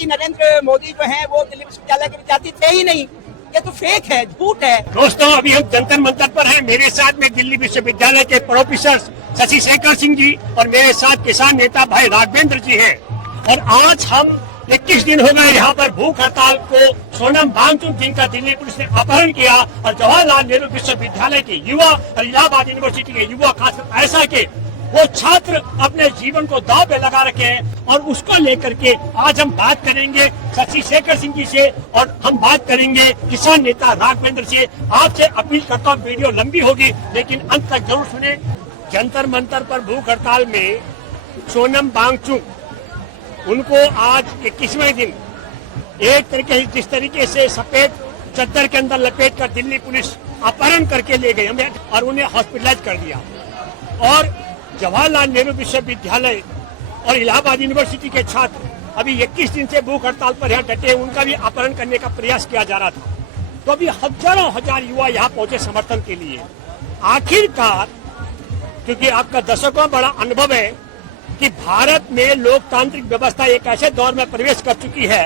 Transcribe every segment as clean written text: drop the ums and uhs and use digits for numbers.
कि नरेंद्र मोदी जो है वो दिल्ली विश्वविद्यालय के विद्यार्थी थे ही नहीं। ये तो फेक है, झूठ है। दोस्तों, अभी हम जंतर मंतर पर हैं। मेरे साथ में दिल्ली विश्वविद्यालय के प्रोफेसर शशि शेखर सिंह जी और मेरे साथ किसान नेता भाई राघवेंद्र जी हैं। और आज हम 21 दिन हो गए यहाँ पर भूख हड़ताल को सोनम वांगचुक जिनका दिल्ली पुलिस ने अपहरण किया और जवाहरलाल नेहरू विश्वविद्यालय के युवा और इलाहाबाद यूनिवर्सिटी के युवा खासकर ऐसा के वो छात्र अपने जीवन को दांव पे लगा रखे हैं। और उसको लेकर के आज हम बात करेंगे शशि शेखर सिंह जी से और हम बात करेंगे किसान नेता राघवेंद्र से। आपसे अपील करता हूँ, वीडियो लंबी होगी लेकिन अंत तक जरूर सुने। जंतर मंतर पर भूख हड़ताल में सोनम वांगचुक उनको आज 21वें दिन एक तरीके से जिस तरीके से सफेद चद्दर के अंदर लपेट कर दिल्ली पुलिस अपहरण करके ले गई हमें और उन्हें हॉस्पिटलाइज कर दिया। और जवाहरलाल नेहरू विश्वविद्यालय और इलाहाबाद यूनिवर्सिटी के छात्र अभी 21 दिन से भूख हड़ताल पर यहाँ डटे, उनका भी अपहरण करने का प्रयास किया जा रहा था। तो अभी हजारों हजार युवा यहाँ पहुंचे समर्थन के लिए। आखिरकार क्योंकि आपका दशकों बड़ा अनुभव है कि भारत में लोकतांत्रिक व्यवस्था एक ऐसे दौर में प्रवेश कर चुकी है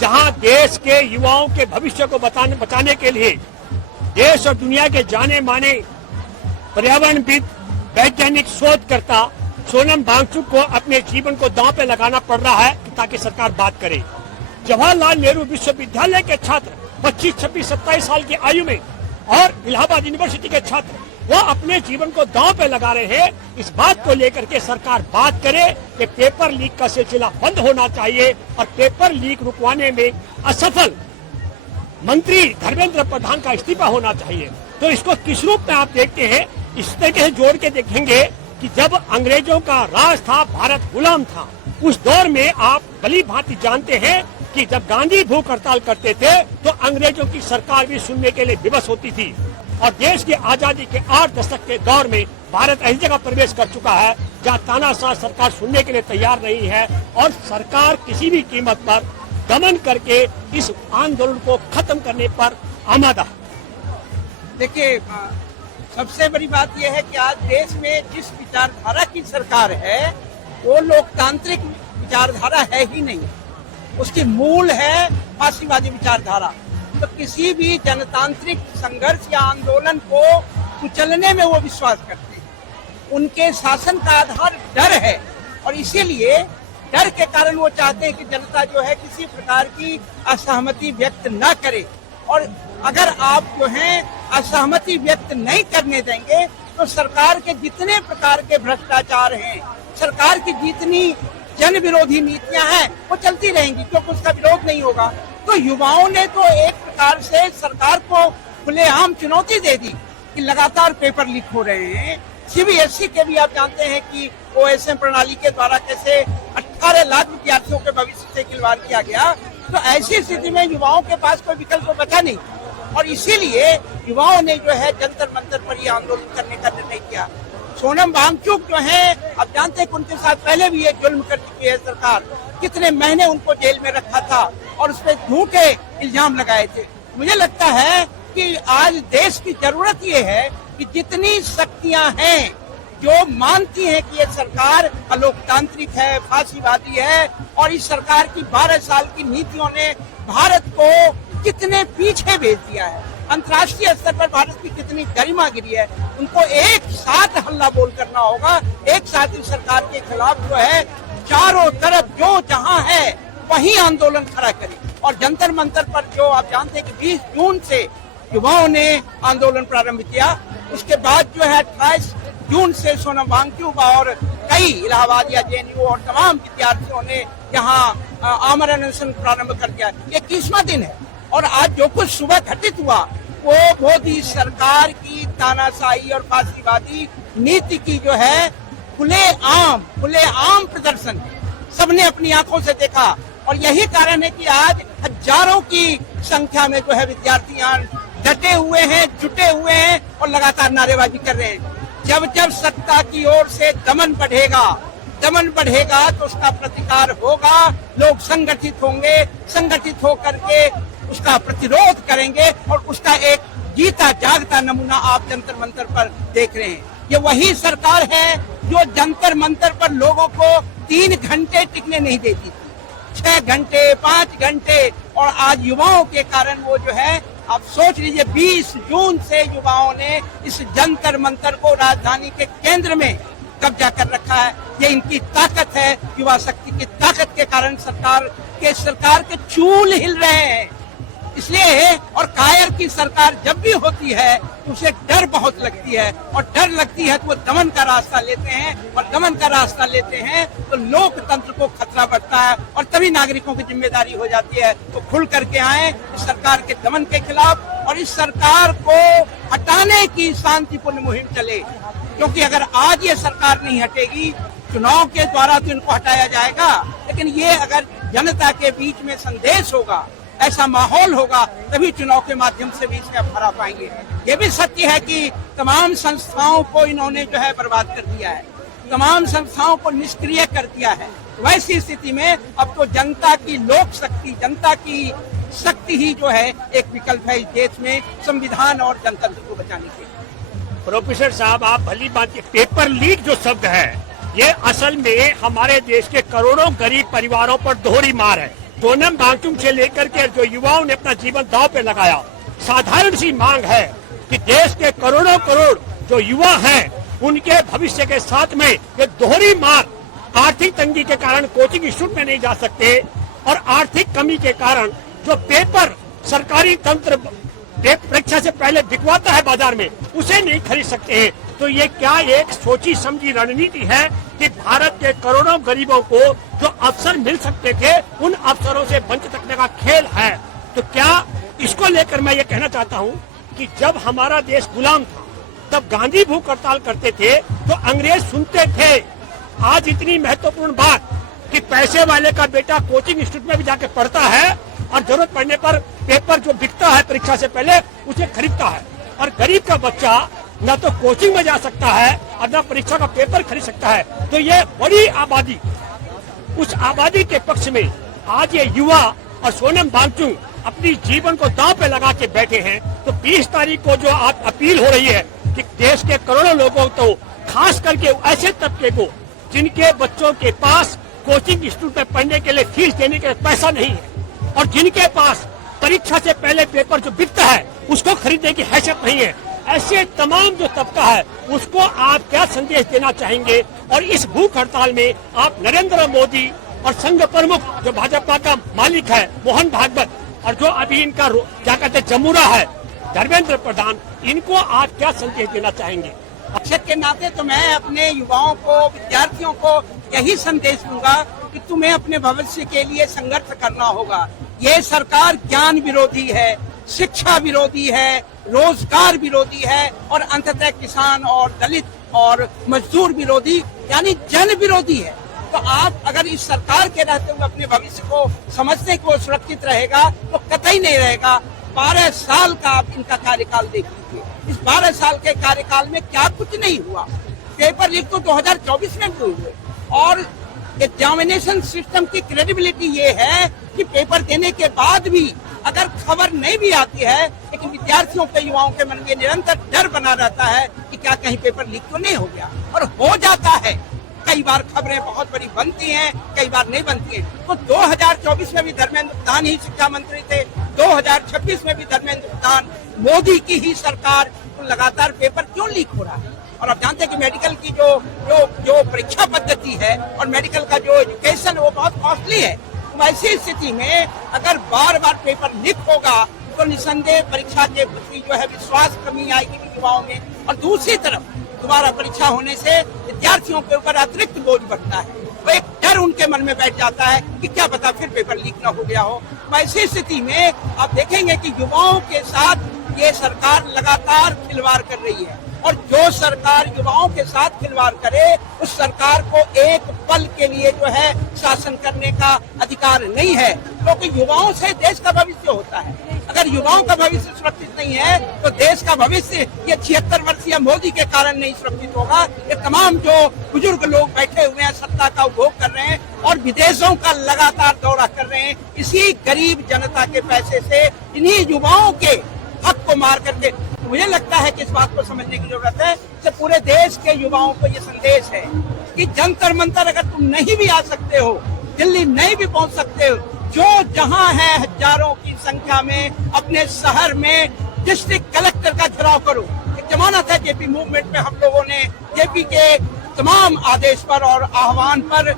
जहां देश के युवाओं के भविष्य को बचाने के लिए देश और दुनिया के जाने माने पर्यावरणविद वैज्ञानिक शोधकर्ता सोनम वांगचुक को अपने जीवन को दांव पे लगाना पड़ रहा है ताकि सरकार बात करे। जवाहरलाल नेहरू विश्वविद्यालय के छात्र 25, 26, 27 साल की आयु में और इलाहाबाद यूनिवर्सिटी के छात्र वो अपने जीवन को दांव पे लगा रहे हैं। इस बात को लेकर के सरकार बात करे कि पेपर लीक का सिलसिला बंद होना चाहिए और पेपर लीक रुकवाने में असफल मंत्री धर्मेंद्र प्रधान का इस्तीफा होना चाहिए। तो इसको किस रूप में आप देखते हैं? इस तरीके से जोड़ के देखेंगे कि जब अंग्रेजों का राज था, भारत गुलाम था, उस दौर में आप भली भांति जानते हैं कि जब गांधी भूख हड़ताल करते थे तो अंग्रेजों की सरकार भी सुनने के लिए विवश होती थी। और देश की आजादी के 8 दशक के दौर में भारत ऐसी जगह प्रवेश कर चुका है जहाँ तानाशाह सरकार सुनने के लिए तैयार नहीं है और सरकार किसी भी कीमत पर दमन करके इस आंदोलन को खत्म करने पर आमादा। देखिए, सबसे बड़ी बात यह है कि आज देश में जिस विचारधारा की सरकार है वो लोकतांत्रिक विचारधारा है ही नहीं। उसकी मूल है फासीवादी विचारधारा। तो किसी भी जनतांत्रिक संघर्ष या आंदोलन को कुचलने में वो विश्वास करते हैं। उनके शासन का आधार डर है और इसीलिए डर के कारण वो चाहते हैं कि जनता जो है किसी प्रकार की असहमति व्यक्त न करे। और अगर आप जो है असहमति व्यक्त नहीं करने देंगे तो सरकार के जितने प्रकार के भ्रष्टाचार हैं, सरकार की जितनी जन विरोधी नीतियां हैं वो चलती रहेंगी क्योंकि उसका विरोध नहीं होगा। तो युवाओं ने तो एक प्रकार से सरकार को खुलेआम चुनौती दे दी कि लगातार पेपर लीक हो रहे हैं। सीबीएसई के भी आप जानते हैं कि ओएसएम प्रणाली के द्वारा कैसे 18 लाख विद्यार्थियों के भविष्य से खिलवाड़ किया गया। तो ऐसी स्थिति में युवाओं के पास कोई विकल्प तो बचा नहीं और इसीलिए युवाओं ने जो है जंतर मंतर पर ये आंदोलन करने का निर्णय किया। सोनम वांगचुक जो है आप जानते हैं कि उनके साथ पहले भी ये जुल्म कर चुकी है सरकार। कितने महीने उनको जेल में रखा था और उस पर झूठे इल्जाम लगाए थे। मुझे लगता है कि आज देश की जरूरत ये है कि जितनी शक्तियां हैं जो मानती हैं कि ये सरकार अलोकतांत्रिक है, फासीवादी है और इस सरकार की 12 साल की नीतियों ने भारत को कितने पीछे भेज दिया है, अंतर्राष्ट्रीय स्तर पर भारत की कितनी गरिमा गिरी है, उनको एक साथ हल्ला बोल करना होगा। एक साथ इस सरकार के खिलाफ जो है चारों तरफ जो जहां है वहीं आंदोलन खड़ा करे। और जंतर मंतर पर जो आप जानते हैं कि 20 जून से युवाओं ने आंदोलन प्रारंभ किया, उसके बाद जो है 28 जून से सोनम वांगचुक और कई इलाहाबाद या जेएनयू और तमाम विद्यार्थियों ने यहाँ आमरण अनशन प्रारंभ कर दिया। ये 21वां दिन है और आज जो कुछ सुबह घटित हुआ वो मोदी सरकार की तानाशाही और फासीवादी नीति की जो है खुलेआम प्रदर्शन सबने अपनी आंखों से देखा। और यही कारण है कि आज हजारों की संख्या में जो है विद्यार्थी डटे हुए हैं, जुटे हुए हैं और लगातार नारेबाजी कर रहे हैं। जब जब सत्ता की ओर से दमन बढ़ेगा तो उसका प्रतिकार होगा। लोग संगठित होंगे, संगठित होकर के उसका प्रतिरोध करेंगे और उसका एक जीता जागता नमूना आप जंतर मंतर पर देख रहे हैं। ये वही सरकार है जो जंतर मंतर पर लोगों को 3 घंटे टिकने नहीं देती थी। 6 घंटे 5 घंटे, और आज युवाओं के कारण वो जो है, आप सोच लीजिए 20 जून से युवाओं ने इस जंतर मंतर को राजधानी के केंद्र में कब्जा कर रखा है। ये इनकी ताकत है, युवा शक्ति की ताकत के कारण सरकार के चूल हिल रहे हैं। इसलिए, और कायर की सरकार जब भी होती है तो उसे डर बहुत लगती है, और डर लगती है तो वो दमन का रास्ता लेते हैं, और दमन का रास्ता लेते हैं तो लोकतंत्र को खतरा बढ़ता है, और तभी नागरिकों की जिम्मेदारी हो जाती है तो खुल करके आए इस सरकार के दमन के खिलाफ, और इस सरकार को हटाने की शांतिपूर्ण मुहिम चले। क्योंकि अगर आज ये सरकार नहीं हटेगी, चुनाव के द्वारा तो इनको हटाया जाएगा, लेकिन ये अगर जनता के बीच में संदेश होगा, ऐसा माहौल होगा, तभी चुनाव के माध्यम से भी इसे हरा पाएंगे। ये भी सत्य है कि तमाम संस्थाओं को इन्होंने जो है बर्बाद कर दिया है, तमाम संस्थाओं को निष्क्रिय कर दिया है। वैसी स्थिति में अब तो जनता की लोक शक्ति, जनता की शक्ति ही जो है एक विकल्प है इस देश में संविधान और जनतंत्र को बचाने के। प्रोफेसर साहब, आप भली बात, पेपर लीक जो शब्द है, ये असल में हमारे देश के करोड़ों गरीब परिवारों पर दोहरी मार है। सोनम वांगचुक से लेकर के जो युवाओं ने अपना जीवन दांव पे लगाया, साधारण सी मांग है कि देश के करोड़ों करोड़ जो युवा हैं, उनके भविष्य के साथ में ये दोहरी मार, आर्थिक तंगी के कारण कोचिंग इंस्टीट्यूट में नहीं जा सकते, और आर्थिक कमी के कारण जो पेपर सरकारी तंत्र परीक्षा से पहले बिकवाता है बाजार में, उसे नहीं खरीद सकते हैं। तो ये क्या एक सोची समझी रणनीति है कि भारत के करोड़ों गरीबों को जो अवसर मिल सकते थे, उन अवसरों से वंचित रखने का खेल है? तो क्या इसको लेकर मैं ये कहना चाहता हूँ कि जब हमारा देश गुलाम था, तब गांधी भूख हड़ताल करते थे तो अंग्रेज सुनते थे। आज इतनी महत्वपूर्ण बात कि पैसे वाले का बेटा कोचिंग इंस्टीट्यूट में भी जाके पढ़ता है, और जरूरत पड़ने पर पेपर जो बिकता है परीक्षा से पहले उसे खरीदता है, और गरीब का बच्चा न तो कोचिंग में जा सकता है और न परीक्षा का पेपर खरीद सकता है। तो ये बड़ी आबादी, उस आबादी के पक्ष में आज ये युवा और सोनम वांगचुक अपनी जीवन को दांव पे लगा के बैठे हैं। तो 20 तारीख को जो आज अपील हो रही है कि देश के करोड़ों लोगों को, खास करके ऐसे तबके को जिनके बच्चों के पास कोचिंग इंस्टीट्यूट में पढ़ने के लिए फीस देने के लिए पैसा नहीं है, और जिनके पास परीक्षा से पहले पेपर जो बिकता है उसको खरीदने की हैसियत नहीं है, ऐसे तमाम जो तबका है उसको आप क्या संदेश देना चाहेंगे? और इस भूख हड़ताल में आप नरेंद्र मोदी और संघ प्रमुख जो भाजपा का मालिक है मोहन भागवत, और जो अभी इनका क्या कहते हैं जमुरा है धर्मेंद्र प्रधान, इनको आप क्या संदेश देना चाहेंगे? शिक्षक के नाते तो मैं अपने युवाओं को, विद्यार्थियों को यही संदेश दूंगा कि तुम्हें अपने भविष्य के लिए संघर्ष करना होगा। ये सरकार ज्ञान विरोधी है, शिक्षा विरोधी है, रोजगार विरोधी है, और अंततः किसान और दलित और मजदूर विरोधी यानी जन विरोधी है। तो आप अगर इस सरकार के रहते हुए अपने भविष्य को समझते को सुरक्षित रहेगा तो कतई नहीं रहेगा। 12 साल का आप इनका कार्यकाल देख लीजिए, इस 12 साल के कार्यकाल में क्या कुछ नहीं हुआ। पेपर लीक तो 2024 में हुए, और एग्जामिनेशन सिस्टम की क्रेडिबिलिटी ये है कि पेपर देने के बाद भी अगर खबर नहीं भी आती है, लेकिन विद्यार्थियों के, युवाओं के मन में निरंतर डर बना रहता है कि क्या कहीं पेपर लीक तो नहीं हो गया, और हो जाता है। कई बार खबरें बहुत बड़ी बनती हैं, कई बार नहीं बनती हैं। तो 2024 में भी धर्मेंद्र प्रधान ही शिक्षा मंत्री थे, 2026 में भी धर्मेंद्र प्रधान, मोदी की ही सरकार, तो लगातार पेपर क्यों लीक हो रहा है? और आप जानते हैं कि मेडिकल की जो परीक्षा पद्धति है और मेडिकल का जो एजुकेशन वो बहुत कॉस्टली है। ऐसी स्थिति में अगर बार बार पेपर लीक होगा तो निसंदेह परीक्षा के प्रति जो है विश्वास कमी आएगी युवाओं में, और दूसरी तरफ दोबारा परीक्षा होने से विद्यार्थियों के ऊपर अतिरिक्त बोझ बढ़ता है। वो एक डर उनके मन में बैठ जाता है कि क्या पता फिर पेपर लीक ना हो गया हो। ऐसी स्थिति में आप देखेंगे कि युवाओं के साथ ये सरकार लगातार खिलवाड़ कर रही है, और जो सरकार युवाओं के साथ खिलवाड़ करे उस सरकार को एक पल के लिए जो है शासन करने का अधिकार नहीं है, क्योंकि युवाओं से देश का भविष्य होता है। अगर युवाओं का भविष्य सुरक्षित नहीं है तो देश का भविष्य ये 76 वर्षीय मोदी के कारण नहीं सुरक्षित होगा। ये तमाम जो बुजुर्ग लोग बैठे हुए हैं, सत्ता का उपभोग कर रहे हैं और विदेशों का लगातार दौरा कर रहे हैं, इसी गरीब जनता के पैसे से इन्हीं युवाओं के हक को मार करके। मुझे लगता है कि इस बात को समझने की जरूरत है कि पूरे देश के युवाओं को ये संदेश है कि जंतर मंतर अगर तुम नहीं भी आ सकते हो दिल्ली नहीं भी पहुंच सकते, जो जहां है हजारों की संख्या में अपने शहर में डिस्ट्रिक्ट कलेक्टर का घेराव करो। एक जमाना था जेपी मूवमेंट में, हम लोगों ने जेपी के तमाम आदेश पर और आह्वान पर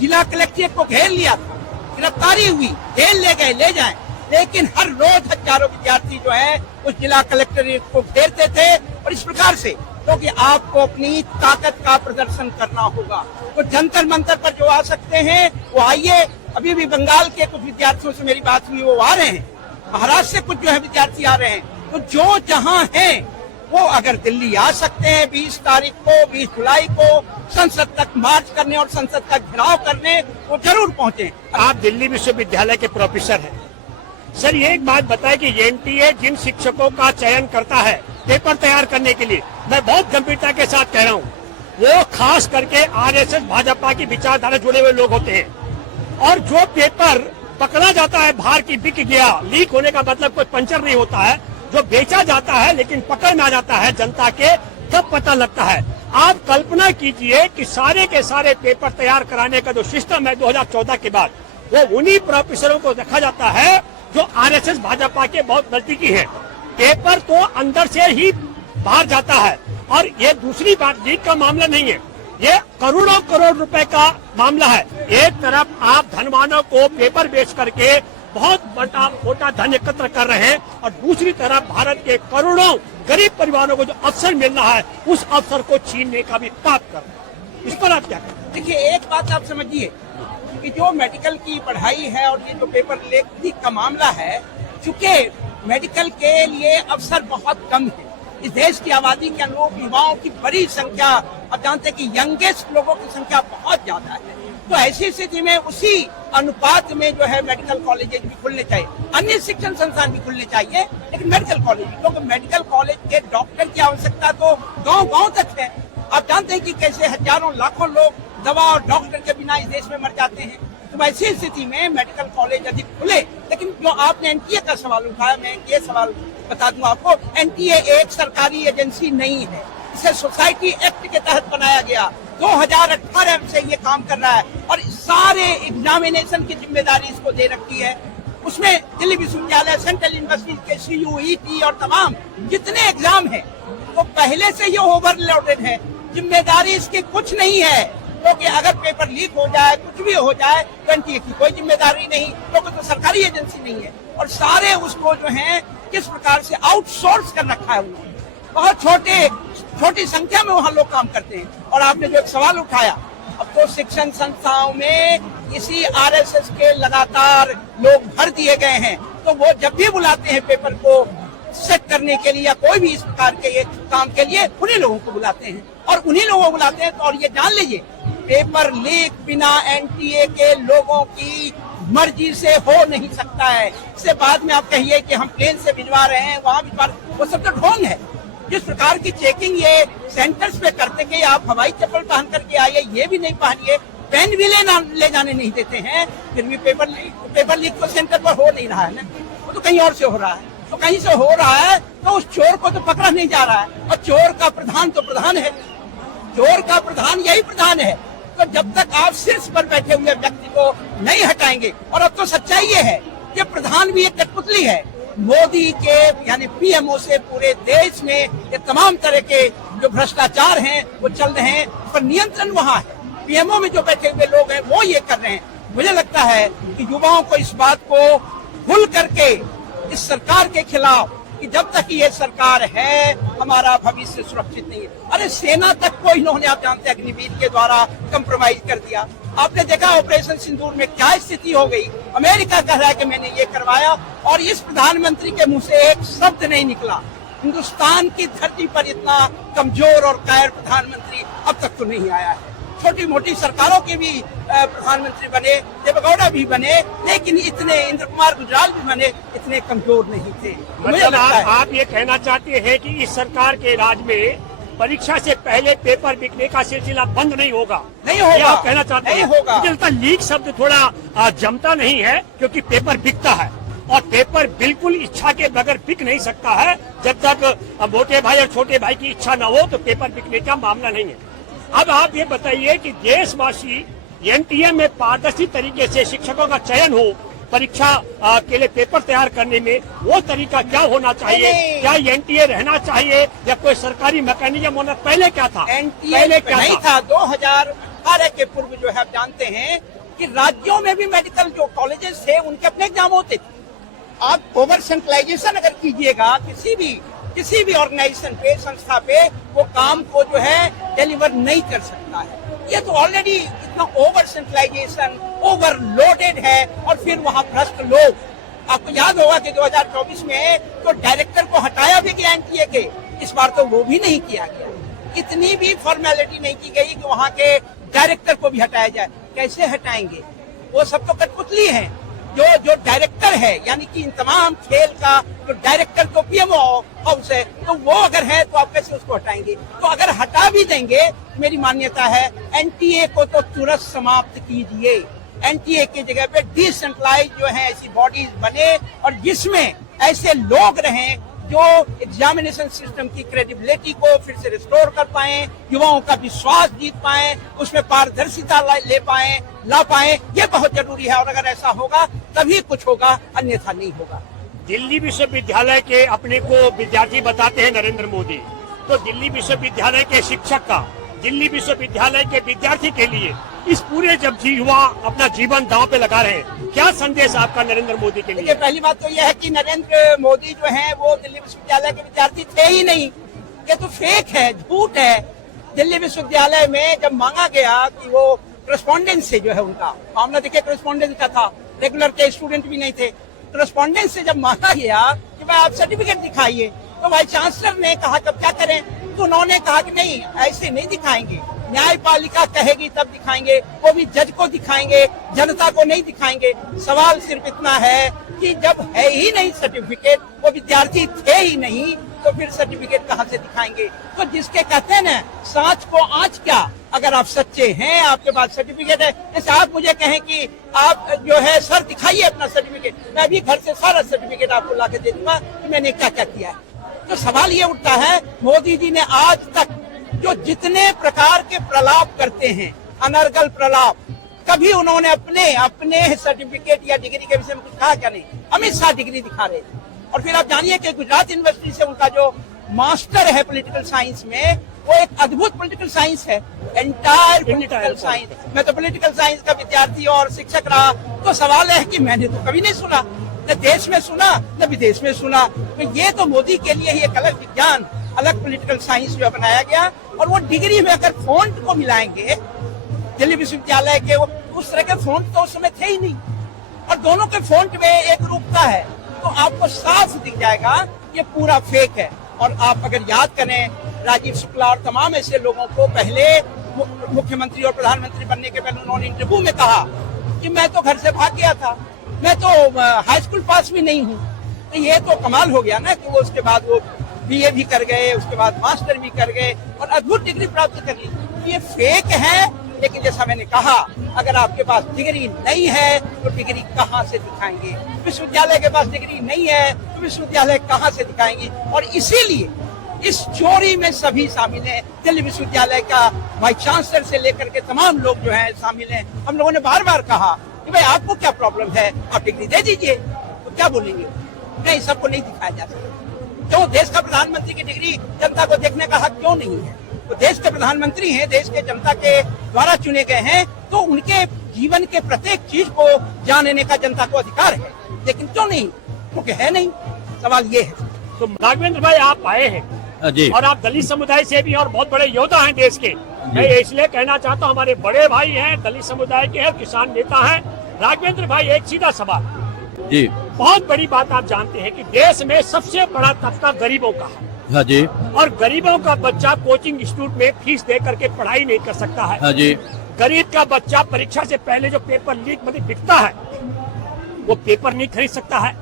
जिला कलेक्ट्रेट को घेर लिया था, गिरफ्तारी हुई, जेल ले गए, ले जाएं, लेकिन हर रोज हजारों विद्यार्थी जो है उस जिला कलेक्ट्रेट को घेरते थे। और इस प्रकार से क्योंकि आपको अपनी ताकत का प्रदर्शन करना होगा, तो जंतर मंतर पर जो आ सकते हैं वो आइए। अभी भी बंगाल के कुछ विद्यार्थियों से मेरी बात हुई, वो आ रहे हैं, महाराष्ट्र से कुछ जो है विद्यार्थी आ रहे हैं, तो जो जहां हैं वो अगर दिल्ली आ सकते हैं 20 तारीख को, 20 जुलाई को संसद तक मार्च करने और संसद का घेराव करने, वो जरूर पहुंचे। आप दिल्ली विश्वविद्यालय के प्रोफेसर हैं सर, ये एक बात बताएं कि एनटीए जिन शिक्षकों का चयन करता है पेपर तैयार करने के लिए, मैं बहुत गंभीरता के साथ कह रहा हूँ, वो खास करके आरएसएस भाजपा की विचारधारा जुड़े हुए लोग होते हैं। और जो पेपर पकड़ा जाता है बाहर की बिक गया, लीक होने का मतलब कोई पंचर नहीं होता है, जो बेचा जाता है लेकिन पकड़ में आ जाता है जनता के, तब पता लगता है। आप कल्पना कीजिए कि सारे के सारे पेपर तैयार कराने का जो सिस्टम है 2014 के बाद, वो उन्हीं प्रोफेसरों को रखा जाता है जो आरएसएस भाजपा के बहुत नजदीकी है। पेपर तो अंदर से ही बाहर जाता है। और ये दूसरी बात, लीक का मामला नहीं है, ये करोड़ों करोड़ रुपए का मामला है। एक तरफ आप धनवानों को पेपर बेच करके बहुत बड़ा मोटा धन एकत्र कर रहे हैं, और दूसरी तरफ भारत के करोड़ों गरीब परिवारों को जो अवसर मिल रहा है, उस अवसर को छीनने का भी पाप कर रहे हैं। इस पर आप क्या करें? देखिए, एक बात आप समझिए कि जो मेडिकल की पढ़ाई है और ये जो पेपर लीक का मामला है, चूंकि मेडिकल के लिए अवसर बहुत कम है, इस देश की आबादी के अनुरूप युवाओं की बड़ी संख्या, आप जानते हैं कि यंगेस्ट लोगों की संख्या बहुत ज्यादा है, तो ऐसी स्थिति में उसी अनुपात में जो है मेडिकल कॉलेजेस भी खुलने चाहिए, अन्य शिक्षण संस्थान भी खुलने चाहिए, लेकिन मेडिकल कॉलेज, क्योंकि मेडिकल कॉलेज के डॉक्टर की आवश्यकता तो गांव-गांव तक है। आप जानते हैं कि कैसे हजारों लाखों लोग दवा और डॉक्टर के बिना इस देश में मर जाते हैं, तो ऐसी स्थिति में मेडिकल कॉलेज अधिक खुले। लेकिन जो आपने एनटीए का सवाल उठाया, मैं ये सवाल बता दूं आपको, एनटीए एक सरकारी एजेंसी नहीं है, इसे सोसाइटी एक्ट के तहत बनाया गया, 2018 से ये काम कर रहा है, और सारे एग्जामिनेशन की जिम्मेदारी इसको दे रखी है। उसमें दिल्ली विश्वविद्यालय, सेंट्रल यूनिवर्सिटी के CUET और तमाम जितने एग्जाम हैं, तो पहले से ये ओवरलोडेड है, जिम्मेदारी इसकी कुछ नहीं है, क्योंकि अगर पेपर लीक हो जाए, कुछ भी हो जाए, तो एनटीए की कोई जिम्मेदारी नहीं, क्योंकि तो सरकारी एजेंसी नहीं है, और सारे उसको जो है किस प्रकार से आउटसोर्स कर रखा है उन्होंने, बहुत छोटी संख्या में वहाँ लोग काम करते हैं। और आपने जो एक सवाल उठाया, अब तो शिक्षण संस्थाओं में इसी आरएसएस के लगातार लोग भर दिए गए हैं, तो वो जब भी बुलाते हैं पेपर को सेट करने के लिए या कोई भी इस प्रकार के ये काम के लिए, उन्हीं लोगों को बुलाते हैं, और उन्हीं लोगों को बुलाते हैं। तो और ये जान लीजिए, पेपर लीक बिना एनटीए के लोगों की मर्जी से हो नहीं सकता है। इससे बाद में आप कहिए कि हम प्लेन से भिजवा रहे हैं, वहाँ भिजवा, वो सब तो ढोंग है। जिस प्रकार की चेकिंग ये सेंटर्स पे करते कि आप हवाई चप्पल पहन करके आइए, ये भी नहीं पहनिए, पेन भी ले जाने नहीं देते हैं, फिर भी पेपर लीक तो सेंटर पर हो नहीं रहा है ना, वो तो कहीं और से हो रहा है। तो कहीं से हो रहा है तो उस चोर को तो पकड़ा नहीं जा रहा है, और चोर का प्रधान तो प्रधान है, चोर का प्रधान यही प्रधान है। तो जब तक आप शीर्ष पर बैठे हुए व्यक्ति को नहीं हटाएंगे, और अब तो सच्चाई ये है कि प्रधान भी एक कठपुतली है, मोदी के यानी पीएमओ से पूरे देश में ये तमाम तरह के जो भ्रष्टाचार हैं वो चल रहे हैं, पर नियंत्रण वहाँ है, पीएमओ में जो बैठे हुए लोग हैं वो ये कर रहे हैं। मुझे लगता है कि युवाओं को इस बात को भूल करके इस सरकार के खिलाफ, कि जब तक ये सरकार है हमारा भविष्य सुरक्षित नहीं है। अरे सेना तक को इन्होंने, आप जानते हैं, अग्निवीर के द्वारा कंप्रोमाइज कर दिया। आपने देखा ऑपरेशन सिंदूर में क्या स्थिति हो गई, अमेरिका कह रहा है कि मैंने ये करवाया, और इस प्रधानमंत्री के मुंह से एक शब्द नहीं निकला। हिंदुस्तान की धरती पर इतना कमजोर और कायर प्रधानमंत्री अब तक तो नहीं आया है। छोटी मोटी सरकारों के भी प्रधानमंत्री बने, देवेगौड़ा भी बने, लेकिन इतने, इंद्र कुमार गुजराल भी बने, इतने कमजोर नहीं थे। मतलब आप ये कहना चाहते हैं कि इस सरकार के राज में परीक्षा से पहले पेपर बिकने का सिलसिला बंद नहीं होगा? नहीं होगा, आप कहना चाहते हैं? नहीं होगा। मुझे लगता है लीक शब्द थोड़ा जमता नहीं है, क्योंकि पेपर बिकता है, और पेपर बिल्कुल इच्छा के बगैर बिक नहीं सकता है। जब तक मोटे भाई और छोटे भाई की इच्छा न हो तो पेपर बिकने का मामला नहीं है। अब आप ये बताइए कि देशवासी एनटीए में पारदर्शी तरीके से शिक्षकों का चयन हो, परीक्षा के लिए पेपर तैयार करने में वो तरीका क्या होना चाहिए? क्या एनटीए रहना चाहिए या कोई सरकारी मैकेनिज्म होना? पहले क्या था? एनटीए नहीं था। 2018 के पूर्व जो है आप जानते हैं कि राज्यों में भी मेडिकल जो कॉलेजेस थे उनके अपने एग्जाम होते थे। आप ओवर सेंट्रलाइजेशन अगर कीजिएगा किसी भी ऑर्गेनाइजेशन पे, संस्था पे, वो काम को जो है डिलीवर नहीं कर सकता है। ये तो ऑलरेडी इतना ओवर सेंट्रलाइजेशन, ओवरलोडेड है। और फिर वहाँ भ्रष्ट लोग, आपको याद होगा कि 2024 में तो डायरेक्टर को हटाया भी गया एनटीए के, इस बार तो वो भी नहीं किया गया। इतनी भी फॉर्मेलिटी नहीं की गई कि वहाँ के डायरेक्टर को भी हटाया जाए। कैसे हटाएंगे? वो सब तो कठपुतली है। जो डायरेक्टर है, यानी कि इन तमाम खेल का जो डायरेक्टर तो पीएमओ हाउस है, तो वो अगर है तो आप कैसे उसको हटाएंगे? तो अगर हटा भी देंगे, मेरी मान्यता है एनटीए को तो तुरंत समाप्त कीजिए। एनटीए की जगह पे डिसेंट्रलाइज जो है ऐसी बॉडीज बने और जिसमें ऐसे लोग रहें जो एग्जामिनेशन सिस्टम की क्रेडिबिलिटी को फिर से रिस्टोर कर पाए, युवाओं का विश्वास जीत पाए, उसमें पारदर्शिता ला पाए। ये बहुत जरूरी है और अगर ऐसा होगा तभी कुछ होगा, अन्यथा नहीं होगा। दिल्ली विश्वविद्यालय के अपने को विद्यार्थी बताते हैं नरेंद्र मोदी, तो दिल्ली विश्वविद्यालय के शिक्षक का, दिल्ली विश्वविद्यालय के विद्यार्थी के लिए इस पूरे जब युवा अपना जीवन दांव पे लगा रहे हैं, क्या संदेश आपका नरेंद्र मोदी के लिए? पहली बात तो यह है कि नरेंद्र मोदी जो है वो दिल्ली विश्वविद्यालय के विद्यार्थी थे ही नहीं। ये तो फेक है, झूठ है। दिल्ली विश्वविद्यालय में जब मांगा गया कि वो करस्पॉन्डेंस से जो है उनका मामला, देखिए करस्पॉन्डेंस का था, रेगुलर के स्टूडेंट भी नहीं थे। करस्पॉन्डेंस से जब मांगा गया कि भाई आप सर्टिफिकेट दिखाइए, तो वाइस चांसलर ने कहा तब क्या करें? तो उन्होंने कहा कि नहीं, ऐसे नहीं दिखाएंगे, न्यायपालिका कहेगी तब दिखाएंगे, वो भी जज को दिखाएंगे, जनता को नहीं दिखाएंगे। सवाल सिर्फ इतना है कि जब है ही नहीं सर्टिफिकेट, वो विद्यार्थी थे ही नहीं, तो फिर सर्टिफिकेट कहाँ से दिखाएंगे? तो जिसके कहते हैं ना, सांच को आँच क्या, अगर आप सच्चे हैं, आपके पास सर्टिफिकेट है, जैसे आप मुझे कहें कि आप जो है सर दिखाइए अपना सर्टिफिकेट, मैं भी घर से सारा सर्टिफिकेट आपको ला के दे दूंगा कि मैंने क्या क्या किया है। तो सवाल ये उठता है, मोदी जी ने आज तक जो जितने प्रकार के प्रलाप करते हैं, अनर्गल प्रलाप, कभी उन्होंने अपने सर्टिफिकेट या डिग्री के विषय में कुछ कहा क्या? नहीं। अमित शाह डिग्री दिखा रहे थे। और फिर आप जानिए कि गुजरात यूनिवर्सिटी से उनका जो मास्टर है पॉलिटिकल साइंस में, वो एक अद्भुत पॉलिटिकल साइंस है, एंटायर पॉलिटिकल साइंस। मैं तो पॉलिटिकल साइंस का विद्यार्थी और शिक्षक रहा, तो सवाल है कि मैंने तो कभी नहीं सुना, न देश में सुना न विदेश में सुना। तो ये तो मोदी के लिए ही एक अलग विज्ञान, अलग पॉलिटिकल साइंस जो बनाया गया। और वो डिग्री में अगर फॉन्ट को मिलाएंगे, दिल्ली विश्वविद्यालय के उस तरह के फॉन्ट तो उस समय थे ही नहीं, और दोनों के फॉन्ट में एक रूपता है, तो आपको साफ दिख जाएगा ये पूरा फेक है। और आप अगर याद करें, राजीव शुक्ला और तमाम ऐसे लोगों को पहले मुख्यमंत्री और प्रधानमंत्री बनने के पहले उन्होंने इंटरव्यू में कहा कि मैं तो घर से भाग गया था, मैं तो हाई स्कूल पास भी नहीं हूँ। तो ये तो कमाल हो गया ना कि वो उसके बाद वो बीए भी कर गए, उसके बाद मास्टर भी कर गए और अद्भुत डिग्री प्राप्त कर ली। ये फेक है। लेकिन जैसा मैंने कहा, अगर आपके पास डिग्री नहीं है तो डिग्री कहाँ से दिखाएंगे? विश्वविद्यालय के पास डिग्री नहीं है तो विश्वविद्यालय कहाँ से दिखाएंगे? और इसीलिए इस चोरी में सभी शामिल हैं। दिल्ली विश्वविद्यालय का वाइस चांसलर से लेकर के तमाम लोग जो हैं शामिल हैं। हम लोगों ने बार बार कहा कि भाई आपको क्या प्रॉब्लम है, आप डिग्री दे दीजिए। तो क्या बोलेंगे? नहीं, सबको नहीं दिखाया जा सकता। क्यों? देश का प्रधानमंत्री की डिग्री जनता को देखने का हक क्यों नहीं है? वो देश के प्रधानमंत्री हैं, देश के जनता के द्वारा चुने गए हैं, तो उनके जीवन के प्रत्येक चीज को जानने का जनता को अधिकार है। लेकिन क्यों नहीं? क्योंकि है नहीं। सवाल ये है। तो राघवेंद्र भाई, आप आए हैं जी, और आप दलित समुदाय से भी और बहुत बड़े योद्धा हैं देश के। मैं इसलिए कहना चाहता हूँ, हमारे बड़े भाई हैं, दलित समुदाय के हैं, किसान नेता हैं। राघवेंद्र भाई, एक सीधा सवाल जी, बहुत बड़ी बात आप जानते हैं कि देश में सबसे बड़ा तबका गरीबों का है। हाँ जी, और गरीबों का बच्चा कोचिंग इंस्टीट्यूट में फीस दे करके पढ़ाई नहीं कर सकता है। हाँ जी, गरीब का बच्चा परीक्षा से पहले जो पेपर लीक मतलब बिकता है, वो पेपर नहीं खरीद सकता है।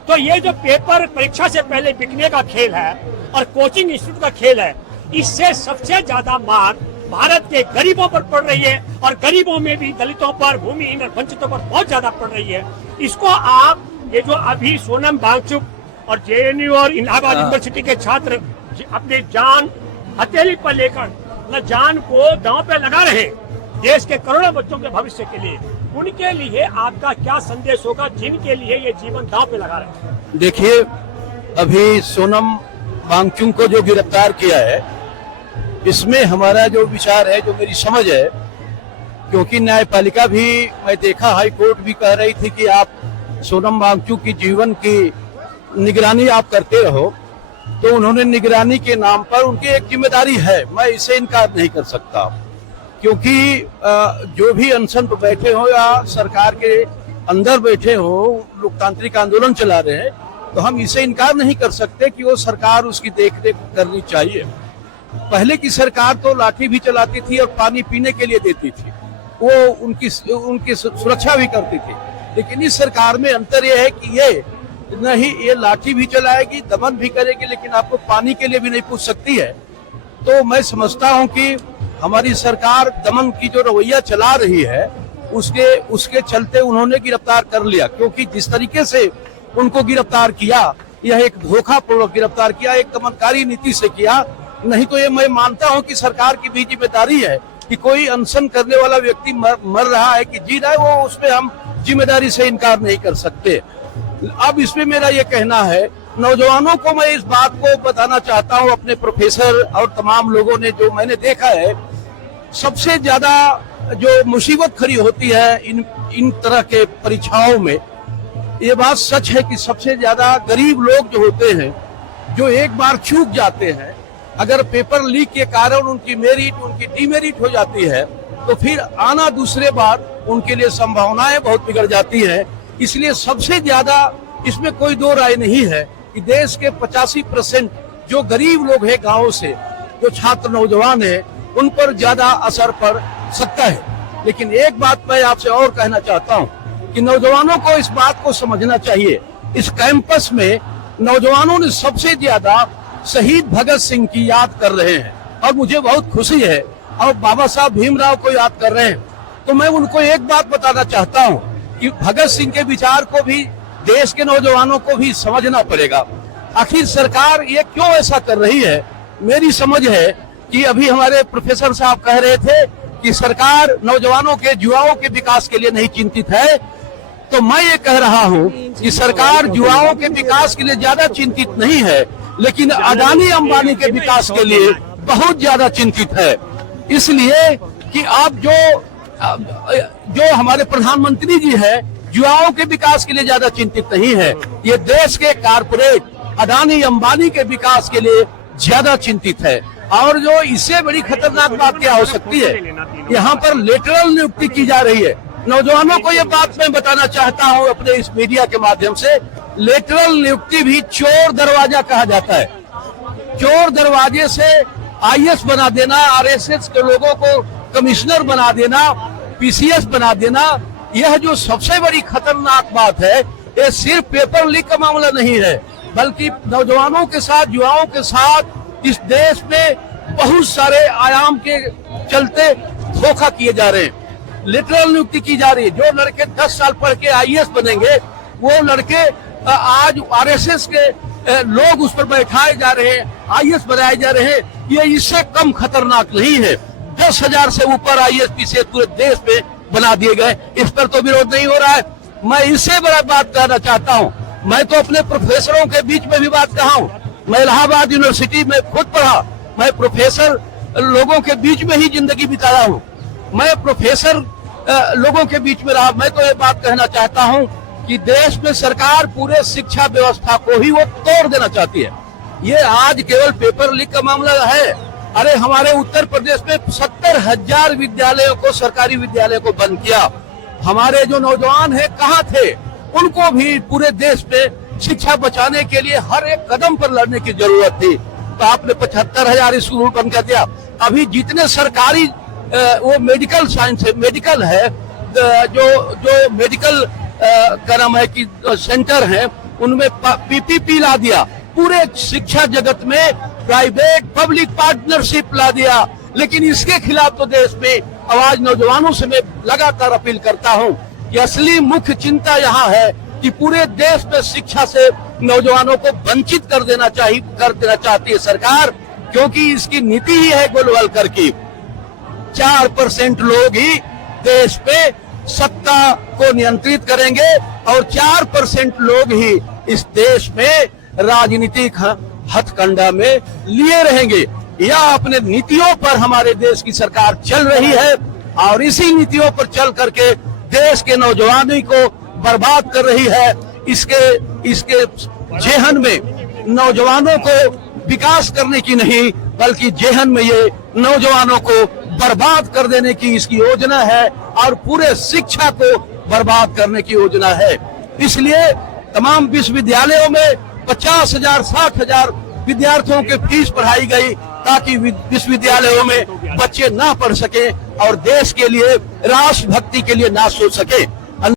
तो ये जो पेपर परीक्षा से पहले बिकने का खेल है और कोचिंग इंस्टीट्यूट का खेल है, इससे सबसे ज्यादा मार भारत के गरीबों पर पड़ रही है। और गरीबों में भी दलितों पर, भूमिहीन और वंचितों पर बहुत ज्यादा पड़ रही है। इसको आप, ये जो अभी सोनम वांगचुक और जेएनयू और इलाहाबाद यूनिवर्सिटी के छात्र अपने जान हथेली पर लेकर, मतलब जान को दांव पे लगा रहे, देश के करोड़ों बच्चों के भविष्य के लिए, उनके लिए आपका क्या संदेश होगा जिनके लिए ये जीवन दांव पे लगा रहे हैं? देखिए, अभी सोनम वांगचुक को जो गिरफ्तार किया है, इसमें हमारा जो विचार है, जो मेरी समझ है, क्योंकि न्यायपालिका भी, मैं देखा हाई कोर्ट भी कह रही थी कि आप सोनम वांगचुक की जीवन की निगरानी आप करते रहो, तो उन्होंने निगरानी के नाम पर उनकी एक जिम्मेदारी है, मैं इसे इनकार नहीं कर सकता। क्योंकि जो भी अनशन पर बैठे हो या सरकार के अंदर बैठे हो, लोकतांत्रिक आंदोलन चला रहे हैं, तो हम इसे इनकार नहीं कर सकते कि वो सरकार उसकी देखरेख करनी चाहिए। पहले की सरकार तो लाठी भी चलाती थी और पानी पीने के लिए देती थी, वो उनकी सुरक्षा भी करती थी। लेकिन इस सरकार में अंतर यह है कि ये नहीं, ये लाठी भी चलाएगी, दमन भी करेगी, लेकिन आपको पानी के लिए भी नहीं पूछ सकती है। तो मैं समझता हूं कि हमारी सरकार दमन की जो रवैया चला रही है, उसके चलते उन्होंने गिरफ्तार कर लिया। क्योंकि जिस तरीके से उनको गिरफ्तार किया, यह एक धोखापूर्वक गिरफ्तार किया, एक दमनकारी नीति से किया। नहीं तो ये मैं मानता हूं कि सरकार की भी जिम्मेदारी है कि कोई अनशन करने वाला व्यक्ति मर रहा है कि जी रहा है, वो उसमें हम जिम्मेदारी से इनकार नहीं कर सकते। अब इसमें मेरा ये कहना है, नौजवानों को मैं इस बात को बताना चाहता हूं, अपने प्रोफेसर और तमाम लोगों ने जो मैंने देखा है, सबसे ज्यादा जो मुसीबत खड़ी होती है इन तरह के परीक्षाओं में, ये बात सच है कि सबसे ज्यादा गरीब लोग जो होते हैं, जो एक बार चूक जाते हैं, अगर पेपर लीक के कारण उनकी मेरिट, उनकी डीमेरिट हो जाती है, तो फिर आना दूसरे बार उनके लिए संभावनाएं बहुत बिगड़ जाती है। इसलिए सबसे ज्यादा इसमें कोई दो राय नहीं है कि देश के 85% जो गरीब लोग हैं गांवों से, जो छात्र नौजवान हैं, उन पर ज्यादा असर पड़ सकता है। लेकिन एक बात मैं आपसे और कहना चाहता हूं कि नौजवानों को इस बात को समझना चाहिए, इस कैंपस में नौजवानों ने सबसे ज्यादा शहीद भगत सिंह की याद कर रहे हैं और मुझे बहुत खुशी है, और बाबा साहब भीमराव को याद कर रहे हैं। तो मैं उनको एक बात बताना चाहता हूं कि भगत सिंह के विचार को भी देश के नौजवानों को भी समझना पड़ेगा। आखिर सरकार ये क्यों ऐसा कर रही है? मेरी समझ है कि अभी हमारे प्रोफेसर साहब कह रहे थे कि सरकार नौजवानों के, युवाओं के विकास के लिए नहीं चिंतित है, तो मैं ये कह रहा हूं कि सरकार युवाओं के विकास के लिए ज्यादा चिंतित नहीं है, लेकिन अडानी अंबानी के विकास के लिए बहुत ज्यादा चिंतित है। इसलिए कि आप जो हमारे प्रधानमंत्री जी है, युवाओं के विकास के लिए ज्यादा चिंतित नहीं है, ये देश के कारपोरेट अडानी अंबानी के विकास के लिए ज्यादा चिंतित है। और जो इससे बड़ी खतरनाक बात क्या हो सकती है, यहाँ पर लेटरल नियुक्ति की जा रही है। नौजवानों को ये बात मैं बताना चाहता हूँ अपने इस मीडिया के माध्यम से, लेटरल नियुक्ति भी चोर दरवाजा कहा जाता है। चोर दरवाजे से आईएएस बना देना, आरएसएस के लोगों को कमिश्नर बना देना, पीसीएस बना देना, यह जो सबसे बड़ी खतरनाक बात है, ये सिर्फ पेपर लीक का मामला नहीं है, बल्कि नौजवानों के साथ, युवाओं के साथ इस देश में बहुत सारे आयाम के चलते धोखा किए जा रहे हैं। लिटरल नियुक्ति की जा रही है। जो लड़के 10 साल पढ़ के आईएएस बनेंगे, वो लड़के आज आरएसएस के लोग उस पर बैठाए जा रहे हैं, आईएएस बनाए जा रहे हैं। ये इससे कम खतरनाक नहीं है। 10,000 से ऊपर आईएएस पीसीएस पूरे देश में बना दिए गए, इस पर तो विरोध नहीं हो रहा है। मैं इससे बड़ा बात कहना चाहता हूँ, मैं तो अपने प्रोफेसरों के बीच में भी बात कहा हूँ। मैं इलाहाबाद यूनिवर्सिटी में खुद पढ़ा, मैं प्रोफेसर लोगों के बीच में ही जिंदगी बिताया हूँ, मैं प्रोफेसर लोगों के बीच में रहा। मैं तो ये बात कहना चाहता हूँ कि देश में सरकार पूरे शिक्षा व्यवस्था को ही वो तोड़ देना चाहती है। ये आज केवल पेपर लीक का मामला है। अरे हमारे उत्तर प्रदेश में 70,000 विद्यालयों को, सरकारी विद्यालयों को बंद किया। हमारे जो नौजवान हैं कहाँ थे? उनको भी पूरे देश में शिक्षा बचाने के लिए हर एक कदम पर लड़ने की जरूरत थी, तो आपने 75,000 स्कूल बंद कर दिया। अभी जितने सरकारी वो मेडिकल साइंस है, मेडिकल है, जो मेडिकल का नाम है कि सेंटर है, उनमें पीपीपी ला दिया। पूरे शिक्षा जगत में प्राइवेट पब्लिक पार्टनरशिप ला दिया। लेकिन इसके खिलाफ तो देश में आवाज नौजवानों से मैं लगातार अपील करता हूं कि असली मुख्य चिंता यहाँ है कि पूरे देश में शिक्षा से नौजवानों को वंचित कर देना चाहती है सरकार, क्योंकि इसकी नीति ही है गोलवलकर की। 4% लोग ही देश पे सत्ता को नियंत्रित करेंगे और 4% लोग ही इस देश में राजनीतिक हथकंडा में लिए रहेंगे। यह अपने नीतियों पर हमारे देश की सरकार चल रही है और इसी नीतियों पर चल करके देश के नौजवानों को बर्बाद कर रही है। इसके जेहन में नौजवानों को विकास करने की नहीं बल्कि जेहन में ये नौजवानों को बर्बाद कर देने की इसकी योजना है और पूरे शिक्षा को बर्बाद करने की योजना है। इसलिए तमाम विश्वविद्यालयों में 50,000 60,000 विद्यार्थियों के फीस पढ़ाई गई ताकि विश्वविद्यालयों में बच्चे ना पढ़ सके और देश के लिए राष्ट्रभक्ति के लिए ना सोच सके।